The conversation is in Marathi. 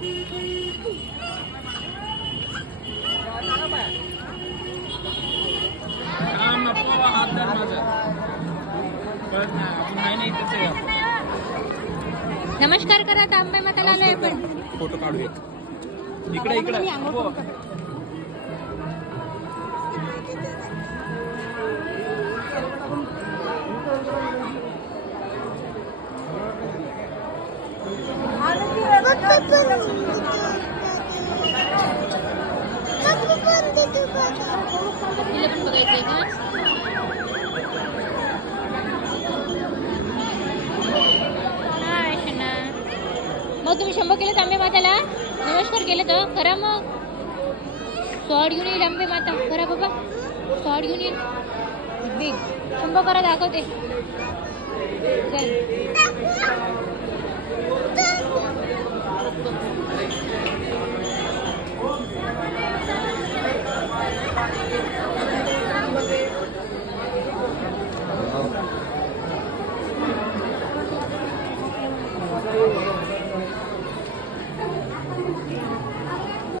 नमस्कार करा. तांबे माताला आलोय आपण. फोटो काढूया. इकडे इकडे तिला पण बघायचंय का? मग तुम्ही 100 केले तांबे माताला नमस्कार केले तर खरा. मग स्वाड घेऊन येईल आंबे माता. खरा बाबा स्वाड घेऊन येईल. बिग 100 करा दाखवते. चल